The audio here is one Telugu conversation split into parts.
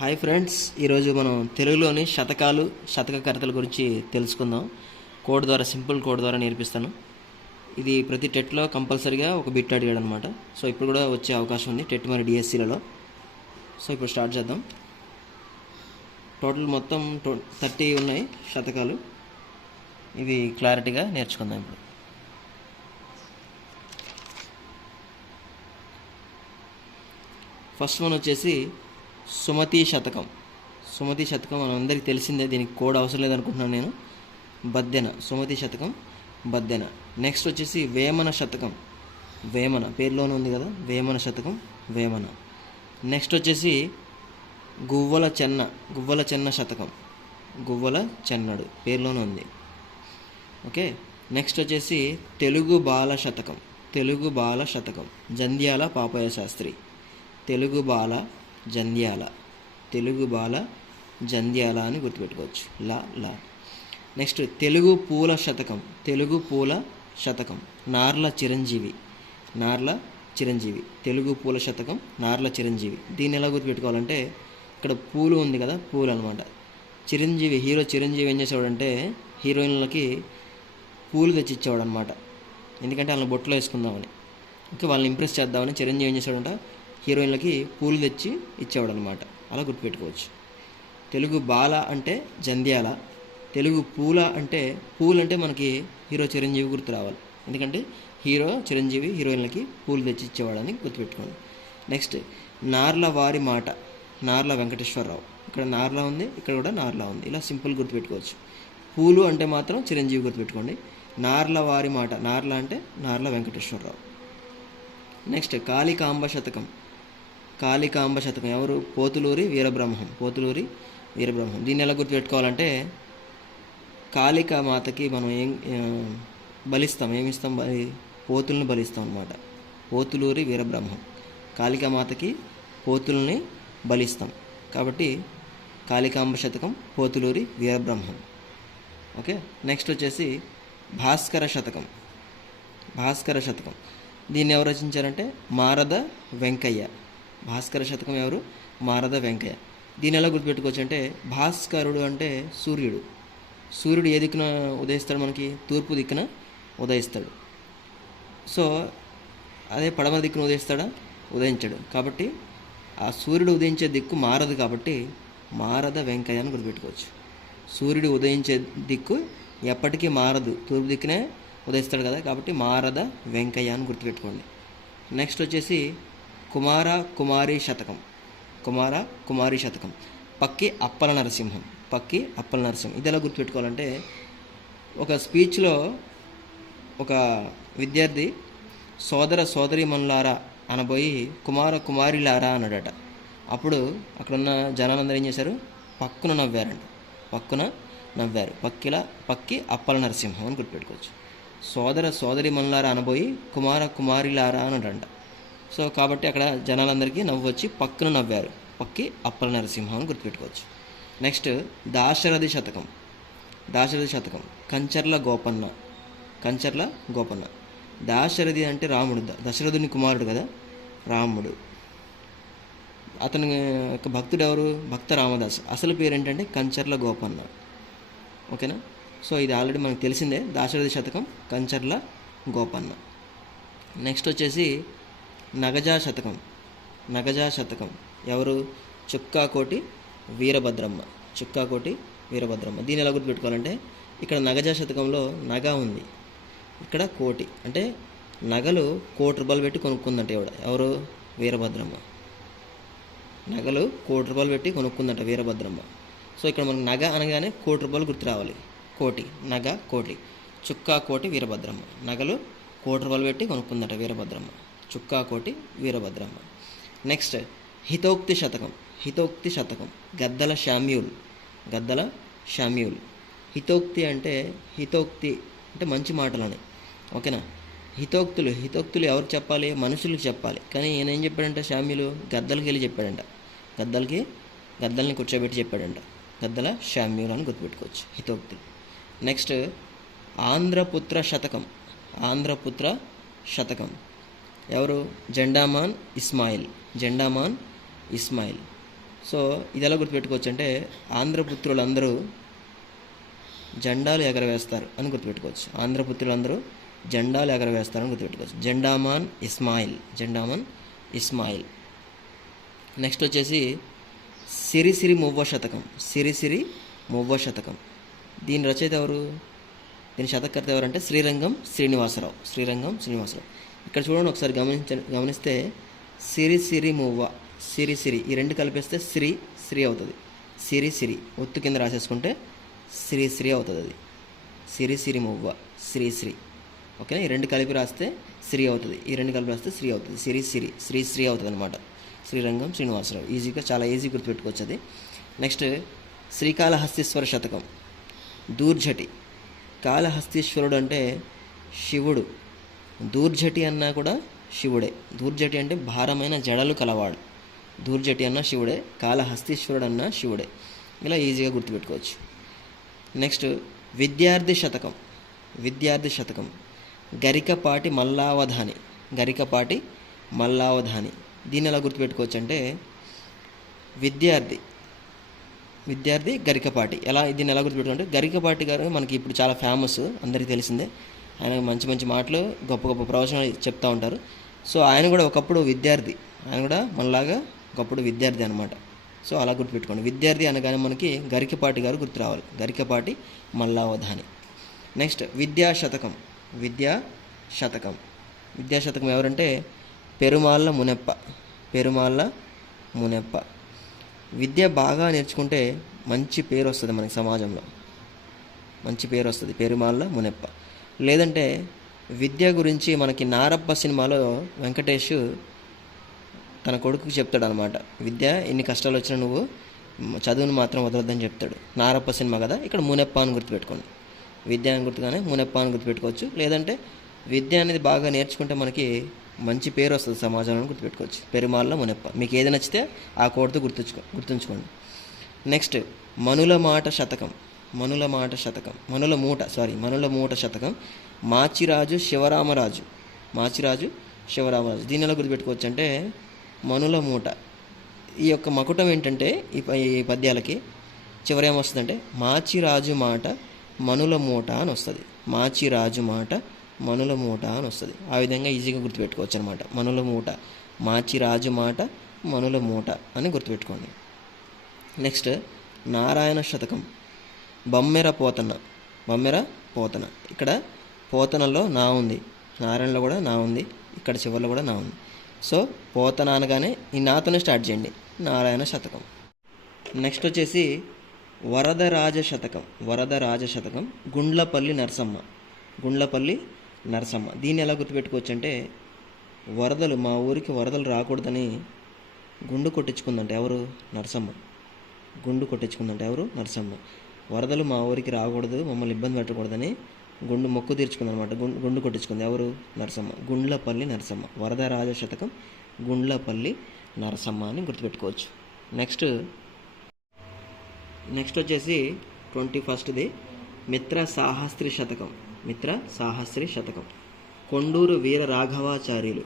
హాయ్ ఫ్రెండ్స్, ఈరోజు మనం తెలుగులోని శతకాలు శతక కర్తల గురించి తెలుసుకుందాం. కోడ్ ద్వారా, సింపుల్ కోడ్ ద్వారా నేర్పిస్తాను. ఇది ప్రతి టెట్లో కంపల్సరీగా ఒక బిట్ అడిగాడు అనమాట. సో ఇప్పుడు కూడా వచ్చే అవకాశం ఉంది టెట్ మరియు డిఎస్సీలలో. సో ఇప్పుడు స్టార్ట్ చేద్దాం. టోటల్ మొత్తం 30 ఉన్నాయి శతకాలు. ఇవి క్లారిటీగా నేర్చుకుందాం. ఇప్పుడు ఫస్ట్ వన్ వచ్చేసి సుమతి శతకం. సుమతి శతకం మన అందరికీ తెలిసిందే, దీనికి కోడ్ అవసరం లేదనుకుంటున్నాను నేను. బద్దెన, సుమతి శతకం బద్దెన. నెక్స్ట్ వచ్చేసి వేమన శతకం. వేమన పేరులోనే ఉంది కదా, వేమన శతకం వేమన. నెక్స్ట్ వచ్చేసి గువ్వల చెన్న, గువ్వల చెన్న శతకం. గువ్వల చెన్నడు పేరులోనే ఉంది. ఓకే. నెక్స్ట్ వచ్చేసి తెలుగు బాల శతకం. తెలుగు బాల శతకం జంధ్యాల పాపయ్య శాస్త్రి. తెలుగు బాల జంధ్యాల, తెలుగు బాల జంధ్యాల అని గుర్తుపెట్టుకోవచ్చు. లా లా. నెక్స్ట్ తెలుగు పూల శతకం. తెలుగు పూల శతకం నార్ల చిరంజీవి. నార్ల చిరంజీవి. తెలుగు పూల శతకం నార్ల చిరంజీవి. దీన్ని ఎలా గుర్తుపెట్టుకోవాలంటే, ఇక్కడ పూలు ఉంది కదా, పూలు అనమాట. చిరంజీవి, హీరో చిరంజీవి ఏం చేసేవాడంటే హీరోయిన్లకి పూలు తెచ్చి ఇచ్చేవాడు అనమాట. ఎందుకంటే వాళ్ళని బొట్లో వేసుకుందామని, ఇంకా వాళ్ళని ఇంప్రెస్ చేద్దామని చిరంజీవి ఏం చేశాడంట, హీరోయిన్లకి పూలు తెచ్చి ఇచ్చేవాడు అనమాట. అలా గుర్తుపెట్టుకోవచ్చు. తెలుగు బాల అంటే జంధ్యాల, తెలుగు పూల అంటే, పూలు అంటే మనకి హీరో చిరంజీవి గుర్తు రావాలి. ఎందుకంటే హీరో చిరంజీవి హీరోయిన్లకి పూలు తెచ్చి ఇచ్చేవాడని గుర్తుపెట్టుకోండి. నెక్స్ట్ నార్ల వారి మాట. నార్ల వెంకటేశ్వరరావు. ఇక్కడ నార్ల ఉంది, ఇక్కడ కూడా నార్ల ఉంది. ఇలా సింపుల్ గుర్తుపెట్టుకోవచ్చు. పూలు అంటే మాత్రం చిరంజీవి గుర్తుపెట్టుకోండి. నార్ల వారి మాట, నార్ల అంటే నార్ల వెంకటేశ్వరరావు. నెక్స్ట్ కాళికాంబ శతకం. కాళికాంబ శతకం ఎవరు? పోతులూరి వీరబ్రహ్మం. పోతులూరి వీరబ్రహ్మం. దీన్ని ఎలా గుర్తుపెట్టుకోవాలంటే, కాళికా మాతకి మనం బలిస్తాం. ఏమిస్తాం? పోతుల్ని బలిస్తాం అనమాట. పోతులూరి వీరబ్రహ్మం. కాళికా మాతకి పోతుల్ని బలిస్తాం కాబట్టి కాళికాంబ శతకం పోతులూరి వీరబ్రహ్మం. ఓకే. నెక్స్ట్ వచ్చేసి భాస్కర శతకం. భాస్కర శతకం దీన్ని ఎవరు రచించారంటే మారద వెంకయ్య. భాస్కర శతకం ఎవరు? మారద వెంకయ్య. దీన్ని ఎలా గుర్తుపెట్టుకోవచ్చు అంటే, భాస్కరుడు అంటే సూర్యుడు. సూర్యుడు ఏ దిక్కున ఉదయిస్తాడు? మనకి తూర్పు దిక్కున ఉదయిస్తాడు. సో అదే పడమర దిక్కున ఉదయిస్తాడా? ఉదయించాడు. కాబట్టి ఆ సూర్యుడు ఉదయించే దిక్కు మారదు కాబట్టి మారద వెంకయ్య అని గుర్తుపెట్టుకోవచ్చు. సూర్యుడు ఉదయించే దిక్కు ఎప్పటికీ మారదు, తూర్పు దిక్కునే ఉదయిస్తాడు కదా, కాబట్టి మారద వెంకయ్య అని గుర్తుపెట్టుకోండి. నెక్స్ట్ వచ్చేసి కుమార కుమారి శతకం. కుమార కుమారి శతకం పక్కి అప్పల నరసింహం. పక్కి అప్పల నరసింహం. ఇది ఎలా గుర్తుపెట్టుకోవాలంటే, ఒక స్పీచ్లో ఒక విద్యార్థి సోదర సోదరీమణులారా అనబోయి కుమార కుమారిలారా అన్నాడట. అప్పుడు అక్కడున్న జనాలందరూ ఏం చేశారు? పక్కున నవ్వారంట. పక్కున నవ్వారు. పక్కి అప్పల నరసింహం అని గుర్తుపెట్టుకోవచ్చు. సోదర సోదరీమణులారా అనబోయి కుమార కుమారిలారా అన్నాడంట. సో కాబట్టి అక్కడ జనాలందరికీ నవ్వు వచ్చి పక్కున నవ్వారు. పక్కి అప్పల నరసింహం అని గుర్తుపెట్టుకోవచ్చు. నెక్స్ట్ దాశరథి శతకం. దాశరథి శతకం కంచర్ల గోపన్న. కంచర్ల గోపన్న. దాశరథి అంటే రాముడు, దశరథుని కుమారుడు కదా, రాముడు. అతని యొక్క భక్తుడు ఎవరు? భక్త రామదాస్. అసలు పేరు ఏంటంటే కంచర్ల గోపన్న. ఓకేనా? సో ఇది ఆల్రెడీ మనకు తెలిసిందే. దాశరథి శతకం కంచర్ల గోపన్న. నెక్స్ట్ వచ్చేసి నగజా శతకం. నగజా శతకం ఎవరు? చుక్కాకోటి వీరభద్రమ్మ. చుక్కాకోటి వీరభద్రమ్మ. దీన్ని ఎలా గుర్తుపెట్టుకోవాలంటే, ఇక్కడ నగజా శతకంలో నగ ఉంది, ఇక్కడ కోటి. అంటే నగలు ₹1,00,00,000 పెట్టి కొనుక్కుందంట ఎవరు? వీరభద్రమ్మ. నగలు ₹1,00,00,000 పెట్టి కొనుక్కుందంట వీరభద్రమ్మ. సో ఇక్కడ మనకు నగ అనగానే ₹1,00,00,000 గుర్తు రావాలి. కోటి, నగ, కోటి. చుక్కాకోటి వీరభద్రమ్మ. నగలు ₹1,00,00,000 పెట్టి కొనుక్కుందట వీరభద్రమ్మ. చుక్కాకోటి వీరభద్రమ్మ. నెక్స్ట్ హితోక్తి శతకం. హితోక్తి శతకం గద్దల శామ్యూల్. గద్దల శామ్యూల్. హితోక్తి అంటే మంచి మాటలని. ఓకేనా? హితోక్తులు ఎవరు చెప్పాలి? మనుషులకు చెప్పాలి. కానీ ఈయన ఏం చెప్పాడంట? శామ్యులు గద్దలకి వెళ్ళి చెప్పాడంట. గద్దల్ని కూర్చోబెట్టి చెప్పాడంట. గద్దల శామ్యూల్ అని గుర్తుపెట్టుకోవచ్చు. హితోక్తులు. నెక్స్ట్ ఆంధ్రపుత్ర శతకం. ఆంధ్రపుత్ర శతకం ఎవరు? జెండామాన్ ఇస్మాయిల్. జెండామాన్ ఇస్మాయిల్. సో ఇది ఎలా గుర్తుపెట్టుకోవచ్చు అంటే ఆంధ్రపుత్రులందరూ జెండాలు ఎగరవేస్తారు అని గుర్తుపెట్టుకోవచ్చు. ఆంధ్రపుత్రులందరూ జెండాలు ఎగరవేస్తారని గుర్తుపెట్టుకోవచ్చు. జెండామాన్ ఇస్మాయిల్. నెక్స్ట్ వచ్చేసి సిరిసిరి మువ్వ శతకం. దీని రచయిత ఎవరు? దీని శతకర్త ఎవరంటే శ్రీరంగం శ్రీనివాసరావు. ఇక్కడ చూడండి ఒకసారి గమనిస్తే సిరిసిరి మువ్వ, సిరిసిరి ఈ రెండు కలిపేస్తే శ్రీ అవుతుంది. సిరి ఒత్తు కింద రాసేసుకుంటే శ్రీ అవుతుంది. అది సిరిసిరి మువ్వ శ్రీ. ఓకేనా? ఈ రెండు కలిపి రాస్తే శ్రీ అవుతుంది, ఈ రెండు కలిపి రాస్తే శ్రీ అవుతుంది. శ్రీ అవుతుంది అనమాట. శ్రీరంగం శ్రీనివాసరావు. చాలా ఈజీ గుర్తుపెట్టుకోవచ్చు అది. నెక్స్ట్ శ్రీకాళహస్తీశ్వర శతకం. దూర్జటి. కాళహస్తీశ్వరుడు అంటే శివుడు, దూర్జటి అన్నా కూడా శివుడే. దూర్జటి అంటే భారమైన జడలు కలవాడు. దూర్జటి అన్న శివుడే, కాళహస్తీశ్వరుడు అన్న శివుడే. ఇలా ఈజీగా గుర్తుపెట్టుకోవచ్చు. నెక్స్ట్ విద్యార్థి శతకం. గరికపాటి మల్లావధాని. దీన్ని ఎలా గుర్తుపెట్టుకోవచ్చు అంటే విద్యార్థి గరికపాటి. దీన్ని ఎలా గుర్తుపెట్టుకుంటే గరికపాటి గారు మనకి ఇప్పుడు చాలా ఫేమస్, అందరికీ తెలిసిందే. ఆయన మంచి మంచి మాటలు, గొప్ప గొప్ప ప్రవచనాలు చెప్తూ ఉంటారు. సో ఆయన కూడా ఒకప్పుడు విద్యార్థి, ఆయన కూడా మనలాగా ఒకప్పుడు విద్యార్థి అనమాట. సో అలా గుర్తుపెట్టుకోండి. విద్యార్థి అనగానే మనకి గరికపాటి గారు గుర్తు రావాలి. గరికపాటి మల్లావధాని. నెక్స్ట్ విద్యాశతకం ఎవరంటే పెరుమాళ్ళ మునెప్ప. విద్య బాగా నేర్చుకుంటే మంచి పేరు వస్తుంది మనకి సమాజంలో, మంచి పేరు వస్తుంది. పెరుమాళ్ళ మునెప్ప. లేదంటే విద్య గురించి మనకి నారప్ప సినిమాలో వెంకటేష్ తన కొడుకుకి చెప్తాడు అనమాట. విద్య ఎన్ని కష్టాలు వచ్చినా నువ్వు చదువును మాత్రం వదలొద్దని చెప్తాడు. నారప్ప సినిమా కదా. ఇక్కడ మునెప్ప అని గుర్తుపెట్టుకోండి. విద్య అని గుర్తుగానే మునెప్ప అని గుర్తుపెట్టుకోవచ్చు. లేదంటే విద్య అనేది బాగా నేర్చుకుంటే మనకి మంచి పేరు వస్తుంది సమాజంలో గుర్తుపెట్టుకోవచ్చు. పెరుమాళ్ళ మునెప్ప. మీకు ఏది నచ్చితే ఆ కోడ్తో గుర్తుంచుకోండి. నెక్స్ట్ మనుల మూట శతకం. మాచిరాజు శివరామరాజు. దీన్ని ఎలా గుర్తుపెట్టుకోవచ్చు అంటే మనుల మూట. ఈ యొక్క మకుటం ఏంటంటే ఈ పద్యాలకి చివరి ఏమొస్తుందంటే మాచిరాజు మాట మనుల మూట అని వస్తుంది. ఆ విధంగా ఈజీగా గుర్తుపెట్టుకోవచ్చు అనమాట. మనుల మూట, మాచిరాజు మాట మనుల మూట అని గుర్తుపెట్టుకోండి. నెక్స్ట్ నారాయణ శతకం. బమ్మెర పోతన. ఇక్కడ పోతనలో నా ఉంది, నారాయణలో కూడా నా ఉంది, ఇక్కడ చివరిలో కూడా నా ఉంది. సో పోతన అనగానే ఈ నాతోనే స్టార్ట్ చేయండి. నారాయణ శతకం. నెక్స్ట్ వచ్చేసి వరదరాజ శతకం. గుండ్లపల్లి నరసమ్మ. దీన్ని ఎలా గుర్తుపెట్టుకోవచ్చు అంటే మా ఊరికి వరదలు రాకూడదని గుండు కొట్టించుకుందంటే ఎవరు? నరసమ్మ. వరదలు మా ఊరికి రాకూడదు, మమ్మల్ని ఇబ్బంది పెట్టకూడదని మొక్కు తీర్చుకుందనమాట. గుండు కొట్టించుకుంది ఎవరు? నరసమ్మ. గుండ్లపల్లి నరసమ్మ. వరదరాజ శతకం గుండ్లపల్లి నరసమ్మ అని గుర్తుపెట్టుకోవచ్చు. నెక్స్ట్ వచ్చేసి 21ది మిత్ర సాహస్రి శతకం. కొండూరు వీర రాఘవాచార్యులు.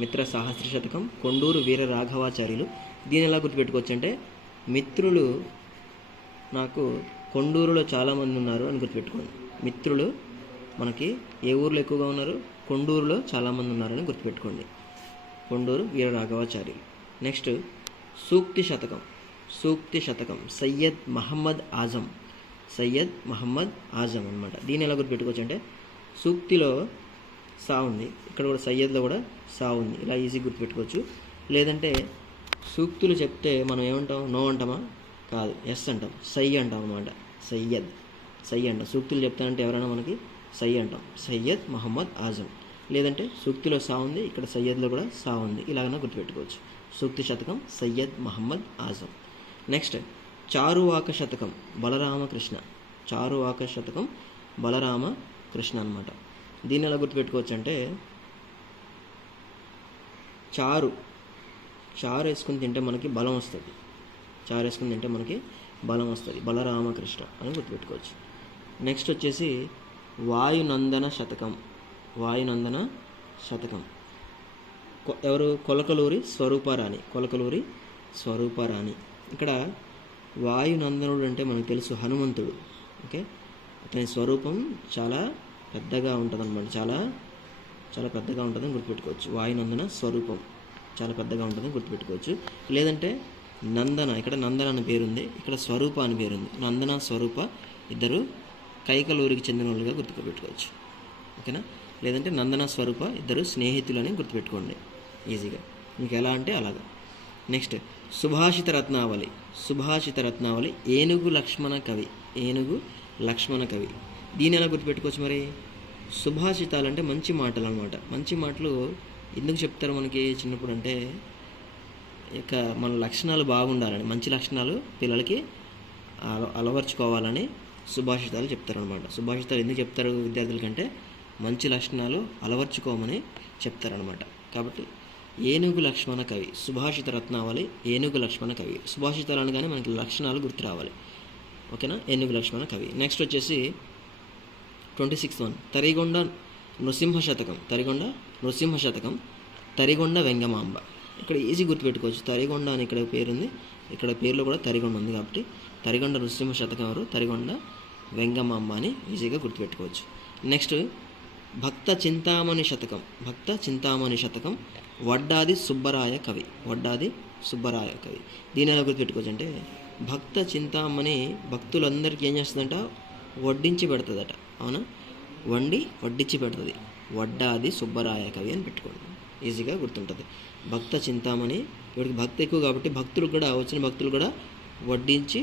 మిత్ర సాహస్రి శతకం కొండూరు వీర రాఘవాచార్యులు. దీని ఎలా గుర్తుపెట్టుకోవచ్చు అంటే మిత్రులు నాకు కొండూరులో చాలామంది ఉన్నారు అని గుర్తుపెట్టుకోండి. మిత్రులు మనకి ఏ ఊర్లో ఎక్కువగా ఉన్నారు? కొండూరులో చాలామంది ఉన్నారని గుర్తుపెట్టుకోండి. కొండూరు వీర రాఘవాచార్యులు. నెక్స్ట్ సూక్తి శతకం. సయ్యద్ మహమ్మద్ ఆజం అనమాట. దీన్ని ఎలా గుర్తుపెట్టుకోవచ్చు అంటే సూక్తిలో సా ఉంది, ఇక్కడ కూడా సయ్యద్లో కూడా సా ఉంది. ఇలా ఈజీ గుర్తుపెట్టుకోవచ్చు. లేదంటే సూక్తులు చెప్తే మనం ఏమంటాం? నో అంటామా? కాదు, ఎస్ అంటాం. సై అంటాం అనమాట. సై అంటాం. సూక్తులు చెప్తానంటే ఎవరైనా మనకి సై అంటాం. సయ్యద్ మహమ్మద్ ఆజం. లేదంటే సూక్తిలో సా ఉంది, ఇక్కడ సయ్యద్లో కూడా సా ఉంది. ఇలాగైనా గుర్తుపెట్టుకోవచ్చు. సూక్తి శతకం సయ్యద్ మహమ్మద్ ఆజం. నెక్స్ట్ చారువాక శతకం బలరామకృష్ణ అనమాట. దీన్ని ఎలా గుర్తుపెట్టుకోవచ్చు అంటే చారు వేసుకుని తింటే మనకి బలం వస్తుంది. బలరామకృష్ణ అని గుర్తుపెట్టుకోవచ్చు. నెక్స్ట్ వచ్చేసి వాయునందన శతకం. ఎవరు? కొలకలూరి స్వరూపరాణి. కొలకలూరి స్వరూపరాణి. ఇక్కడ వాయునందనుడు అంటే మనకు తెలుసు హనుమంతుడు. ఓకే, అతని స్వరూపం చాలా పెద్దగా ఉంటుంది అనమాట. చాలా చాలా పెద్దగా ఉంటుందని గుర్తుపెట్టుకోవచ్చు. వాయునందన స్వరూపం చాలా పెద్దగా ఉంటుందని గుర్తుపెట్టుకోవచ్చు. లేదంటే నందన, ఇక్కడ నందన అని పేరుంది, ఇక్కడ స్వరూప అని పేరుంది. నందన స్వరూప ఇద్దరు కైకలూరికి చెందిన వాళ్ళుగా గుర్తుపెట్టుకోవచ్చు. ఓకేనా? లేదంటే నందన స్వరూప ఇద్దరు స్నేహితులని గుర్తుపెట్టుకోండి ఈజీగా. మీకు ఎలా అంటే అలాగా. నెక్స్ట్ సుభాషిత రత్నావళి. సుభాషిత రత్నావళి ఏనుగు లక్ష్మణ కవి. ఏనుగు లక్ష్మణ కవి. దీన్ని ఎలా గుర్తుపెట్టుకోవచ్చు మరి? సుభాషితాలు అంటే మంచి మాటలు అనమాట. మంచి మాటలు ఎందుకు చెప్తారు మనకి చిన్నప్పుడు అంటే ఇక మన లక్షణాలు బాగుండాలని, మంచి లక్షణాలు పిల్లలకి అలవర్చుకోవాలని సుభాషితాలు చెప్తారనమాట. సుభాషితాలు ఎందుకు చెప్తారు విద్యార్థులకంటే మంచి లక్షణాలు అలవర్చుకోమని చెప్తారనమాట. కాబట్టి ఏనుగు లక్ష్మణ కవి, సుభాషిత రత్నావళి ఏనుగు లక్ష్మణ కవి. సుభాషితాలు అనగానే మనకి లక్షణాలు గుర్తు రావాలి. ఓకేనా? ఏనుగు లక్ష్మణ కవి. నెక్స్ట్ వచ్చేసి 26th వన్ తరిగొండ నృసింహ శతకం. తరిగొండ నృసింహ శతకం. తరిగొండ వెంగమాంబ. ఇక్కడ ఈజీ గుర్తుపెట్టుకోవచ్చు. తరిగొండ అని ఇక్కడ పేరుంది, ఇక్కడ పేర్లో కూడా తరిగొండ ఉంది. కాబట్టి తరిగొండ నృసింహ శతకం ఎవరు? తరిగొండ వెంగమాంబ అని ఈజీగా గుర్తుపెట్టుకోవచ్చు. నెక్స్ట్ భక్త చింతామణి శతకం. భక్త చింతామణి శతకం వడ్డాది సుబ్బరాయ కవి. వడ్డాది సుబ్బరాయ కవి. దీని ఎలా గుర్తుపెట్టుకోవచ్చు అంటే భక్త చింతామణి భక్తులందరికీ ఏం చేస్తుందంట? వడ్డించి పెడుతుందట. అవునా? వడ్డించి పెడుతుంది. వడ్డాది సుబ్బరాయ కవి అని పెట్టుకోండి, ఈజీగా గుర్తుంటుంది. భక్త చింతామణి, ఇక్కడికి భక్తి ఎక్కువ కాబట్టి భక్తులు కూడా, వచ్చిన భక్తులు కూడా వడ్డించి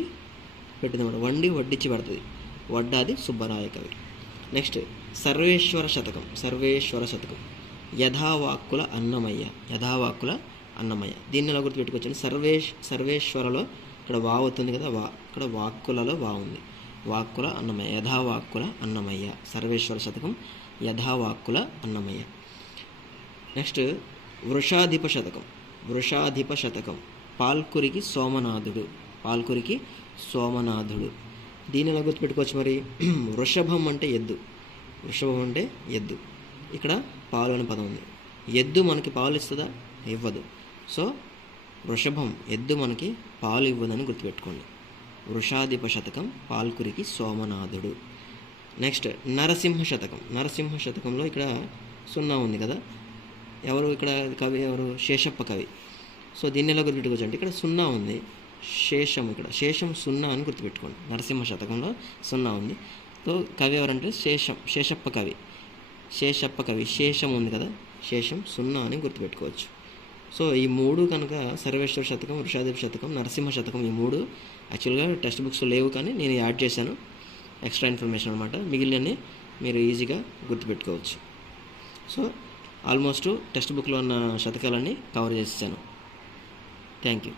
పెట్టింది అన్నమాట. వడ్డించి పెడుతుంది. వడ్డాది సుబ్బరాయ కవి. నెక్స్ట్ సర్వేశ్వర శతకం. సర్వేశ్వర శతకం యథావాక్కుల అన్నమయ్య. యథావాక్కుల అన్నమయ్య. దీన్ని ఎలా గుర్తుపెట్టుకోవచ్చు? సర్వేశ్వరలో ఇక్కడ వా అవుతుంది కదా, ఇక్కడ వాక్కులలో వా ఉంది. వాక్కుల అన్నమయ్య. యథావాక్కుల అన్నమయ్య. సర్వేశ్వర శతకం యథావాక్కుల అన్నమయ్య. నెక్స్ట్ వృషాధిప శతకం. వృషాధిప శతకం పాల్కురికి సోమనాథుడు. పాల్కురికి సోమనాథుడు. దీన్ని ఎలా గుర్తుపెట్టుకోవచ్చు మరి? వృషభం అంటే ఎద్దు. వృషభం అంటే ఎద్దు. ఇక్కడ పాలు అనే పదం ఉంది. ఎద్దు మనకి పాలు ఇస్తుందా? ఇవ్వదు. సో వృషభం ఎద్దు మనకి పాలు ఇవ్వదని గుర్తుపెట్టుకోండి. వృషాధిప శతకం పాల్కురికి సోమనాథుడు. నెక్స్ట్ నరసింహ శతకం. నరసింహ శతకంలో ఇక్కడ 0 ఉంది కదా, ఎవరు ఇక్కడ కవి? ఎవరు? శేషప్ప కవి. సో దీన్ని ఎలా గుర్తుపెట్టుకోవచ్చు అంటే ఇక్కడ 0 ఉంది, శేషం, ఇక్కడ శేషం 0 అని గుర్తుపెట్టుకోండి. నరసింహ శతకంలో 0 ఉంది. సో కవి ఎవరంటే శేషప్ప కవి. శేషప్ప కవి. శేషం ఉంది కదా, శేషం 0 అని గుర్తుపెట్టుకోవచ్చు. సో ఈ 3 కనుక సర్వేశ్వర శతకం, వృషాధిప శతకం, నరసింహ శతకం, ఈ 3 యాక్చువల్గా టెక్స్ట్ బుక్స్లో లేవు, కానీ నేను యాడ్ చేశాను, ఎక్స్ట్రా ఇన్ఫర్మేషన్ అనమాట. మిగిలినవి మీరు ఈజీగా గుర్తుపెట్టుకోవచ్చు. సో ఆల్మోస్ట్ టెక్స్ట్ బుక్లో ఉన్న శతకాలన్నీ కవర్ చేసేసాను. Thank you.